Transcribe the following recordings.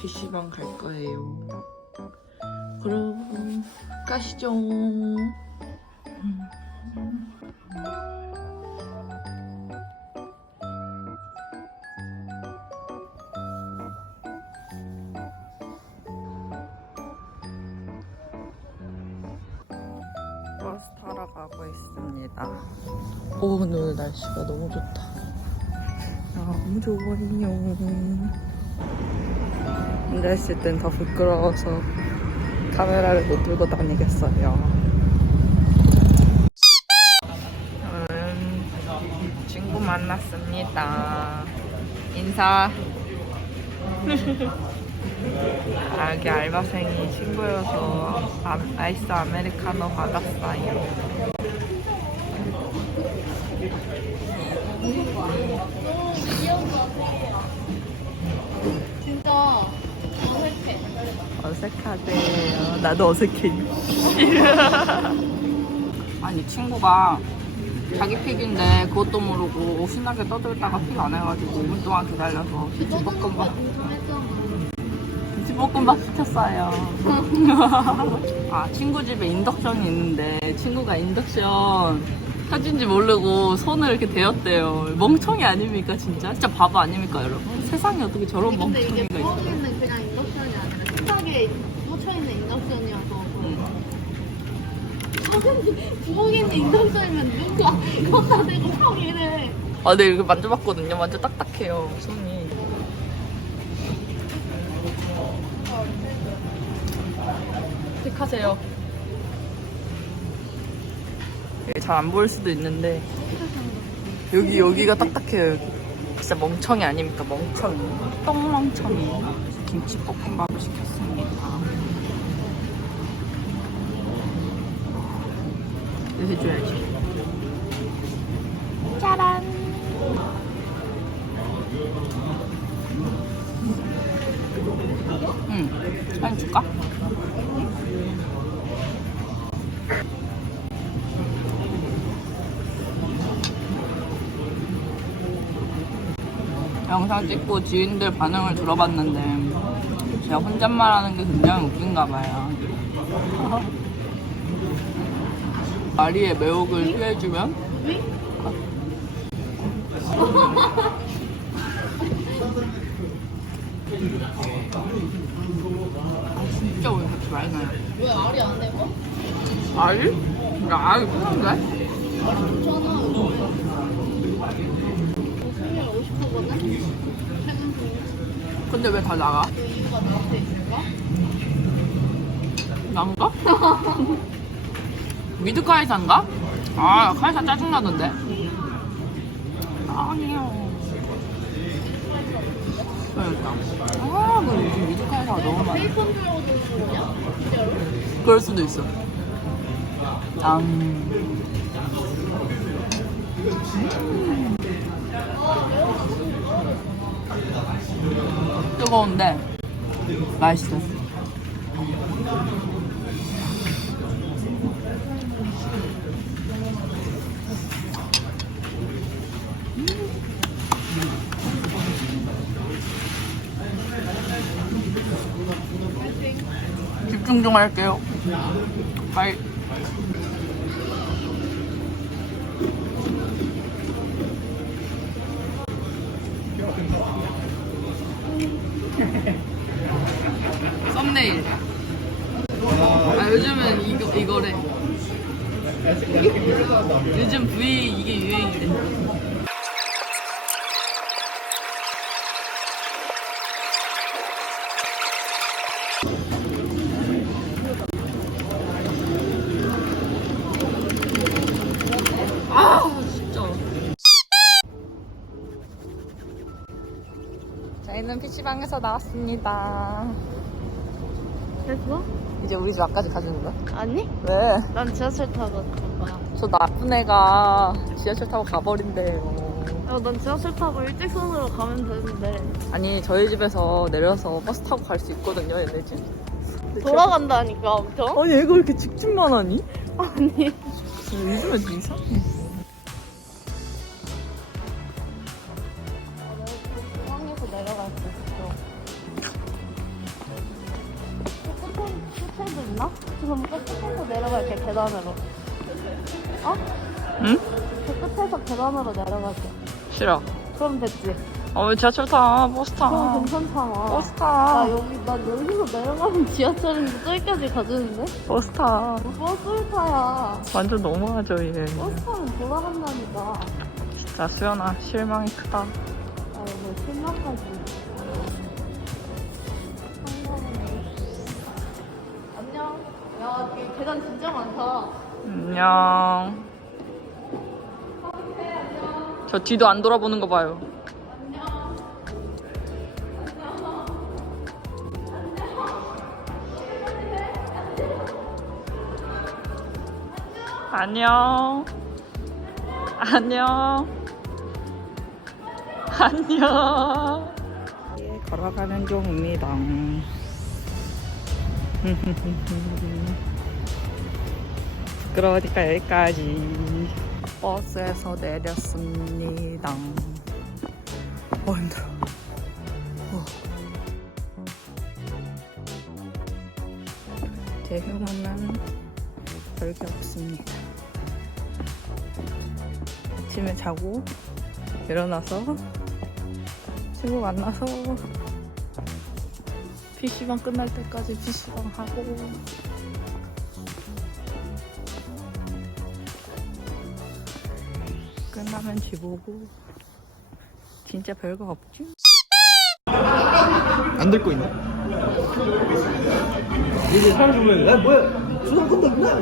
PC방 갈 거예요. 그럼 가시죠. 버스 타러 가고 있습니다. 오, 오늘 날씨가 너무 좋다. 너무 좋아요. 혼자 있을 땐 더 부끄러워서 카메라를 못 들고 다니겠어요. 오늘은 친구 만났습니다. 인사. 아, 여기 알바생이 친구여서 아, 아이스 아메리카노 받았어요. 진짜. 어색하대요. 나도 어색해. 아니 친구가 자기 픽인데 그것도 모르고 신나게 떠들다가 픽 안 해가지고 5분 동안 기다려서 김치볶음밥 김치볶음밥 시켰어요. 아 친구 집에 인덕션이 있는데 친구가 인덕션 켜진지 모르고 손을 이렇게 대었대요. 멍청이 아닙니까 진짜? 진짜 바보 아닙니까 여러분? 세상에 어떻게 저런 멍청이가 있어? 부엌에는 그냥 인덕션이 아니라 식탁에 평이래. 아, 네, 이거 만져봤거든요. 완전 딱딱해요, 손이. 픽하세요. 잘 안 보일 수도 있는데 여기 여기가 딱딱해요. 여기. 진짜 멍청이 아닙니까? 멍청이. 똥멍청이. 김치볶음밥을 시켰습니다. 이거 해줘야지. 짜란. 응. 사진 줄까? 영상 찍고 지인들 반응을 들어봤는데 제가 혼잣말 하는 게 굉장히 웃긴가 봐요. 마리의 매혹을 피해주면 아, 진짜 왜 그렇게 많이 나요? 왜 알이 안 되고? 알이? 야, 알이 무슨데? 알이 좋잖아. 수율 50%거든? 최근 수율. 근데 왜 다 나가? 그 이유가 나한테 있을까? 난가? 미드 카이사인가? 아, 카이사 짜증나던데? 아니요. 그러니까. 아, 그 요즘 미드 카이사가 너무 많아. 그럴 수도 있어. 음. 뜨거운데 맛있어. 집중 좀 할게요. 바이. 썸네일. 아 요즘은 이거 이거래. 요즘 V 이게 유행이래. 저희는 PC방에서 나왔습니다. 됐어? 이제 우리 집 앞까지 가주는 거야? 아니? 왜? 난 지하철 타고 갈 거야. 저 나쁜 애가 지하철 타고 가버린대요. 야, 난 지하철 타고 일직선으로 가면 되는데. 아니 저희 집에서 내려서 버스 타고 갈 수 있거든요 얘네 집. 돌아간다니까, 엄청? 아니 애가 왜 이렇게 직진만 하니? 아니. 요즘에 좀 이상해. 내려갈게 계단으로. 어? 응? 그 끝에서 계단으로 내려갈게. 싫어. 그럼 됐지. 어, 왜 지하철 타? 버스 타. 그럼 괜찮잖아. 버스 나 타. 여기 난 여기서 내려가면 지하철인데 저기까지 가주는데? 버스 타. 버스를 타야. 완전 너무하죠, 얘. 버스 타면 돌아간다니까. 진짜 수연아, 실망이 크다. 아 이거 신랑까지. 야, 여기 계단 진짜 많다. 안녕. 저 뒤도 안 돌아보는 거 봐요. 안녕. 안녕. 안녕. 예, 걸어가는 중입니다. 부끄러우니까 여기까지? 버스에서 내렸습니다. 어 힘들어 어. 제 휴무는 별게 없습니다. 아침에 자고 일어나서 친구 만나서 PC방 끝날 때까지 PC방 하고 끝나면 집 오고 진짜 별거 없죠? 안 듣고 있네. 이제 사람 보면 야 뭐야 수능 끝났구나.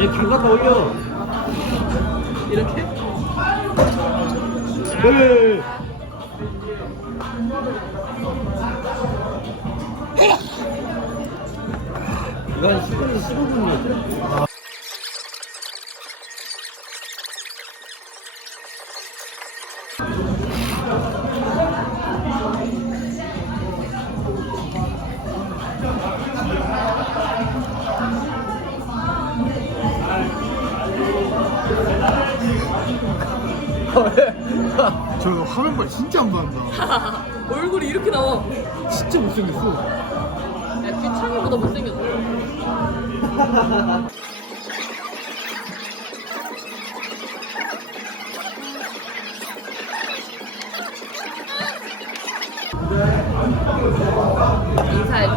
얘 장갑 다 올려. 이렇게? 네. 15분이었죠. 저 화면발 진짜 안 받는다. 얼굴이 이렇게 나와 진짜 못생겼어. 야, 귀창이보다 못생겼어 인사해줘.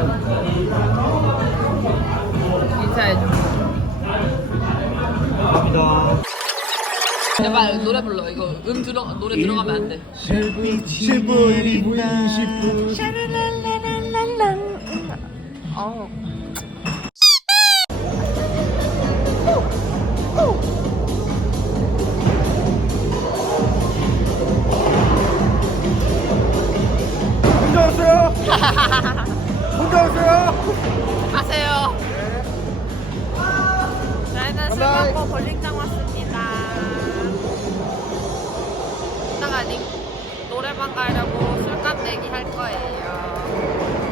인사해줘. 감사합니다. 제발 노래 불러. 이거 음 들어 노래 들어가면 안돼. 10분 20분 어. 저희는 술 먹고 볼링장 왔습니다. 이따가 링, 노래방 가려고 술값 내기 할 거예요.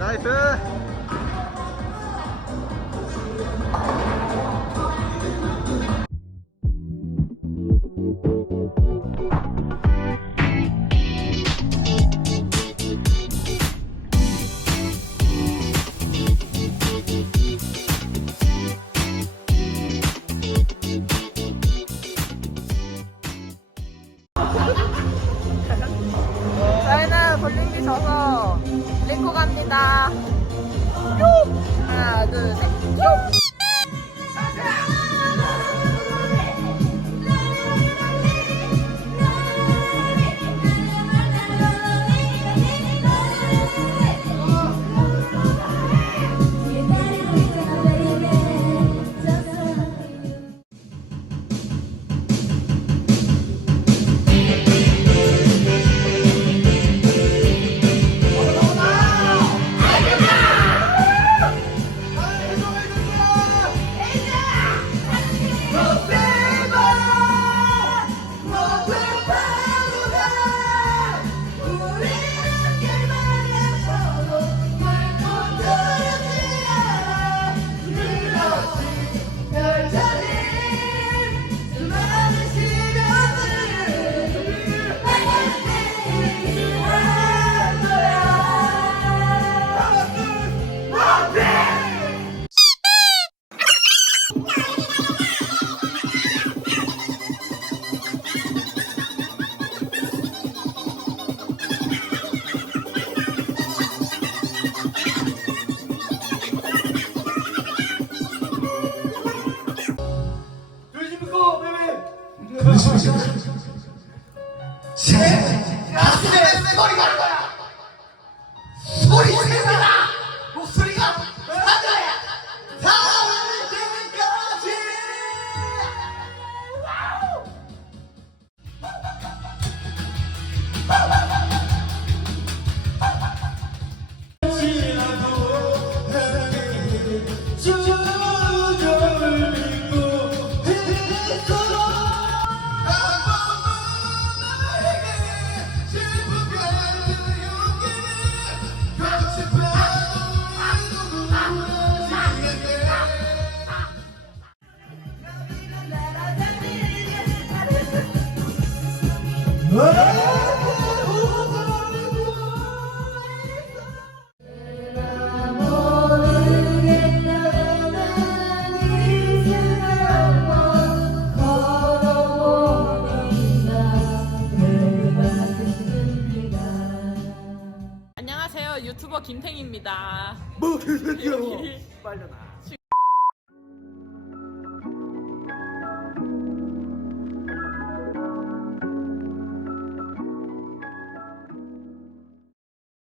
나이스 사인아 볼링이 져서 안될것 갑니다. 하나, 둘, 셋. 빨려나